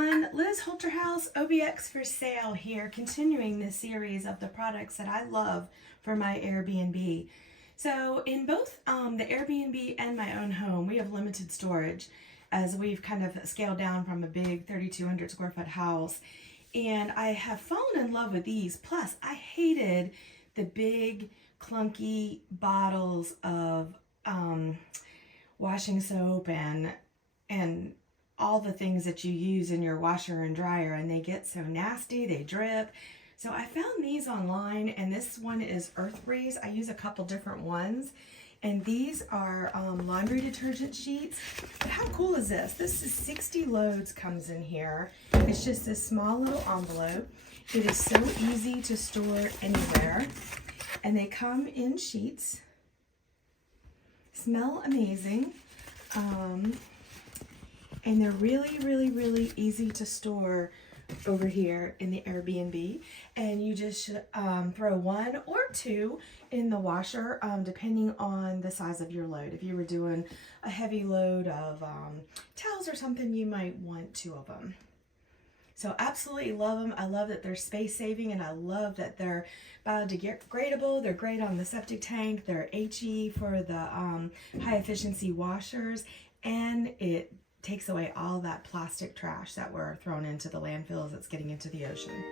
everyone, Liz Holterhouse, OBX for sale here, continuing this series of the products that I love for my Airbnb. So in both the Airbnb and my own home, we have limited storage as we've kind of scaled down from a big 3,200 square foot house. And I have fallen in love with these. Plus, I hated the big clunky bottles of washing soap and all the things that you use in your washer and dryer, and they get so nasty, they drip. So I found these online, and this one is Earth Breeze. I use a couple different ones, and these are laundry detergent sheets. But how cool is this? This is 60 loads comes in here. It's just this small little envelope. It is so easy to store anywhere, and they come in sheets. Smell amazing. And they're really easy to store over here in the Airbnb. And you just should throw one or two in the washer, depending on the size of your load. If you were doing a heavy load of towels or something, you might want two of them. So absolutely love them. I love that they're space saving, and I love that they're biodegradable. They're great on the septic tank. They're HE for the high efficiency washers, and it takes away all that plastic trash that we're throwing into the landfills that's getting into the ocean.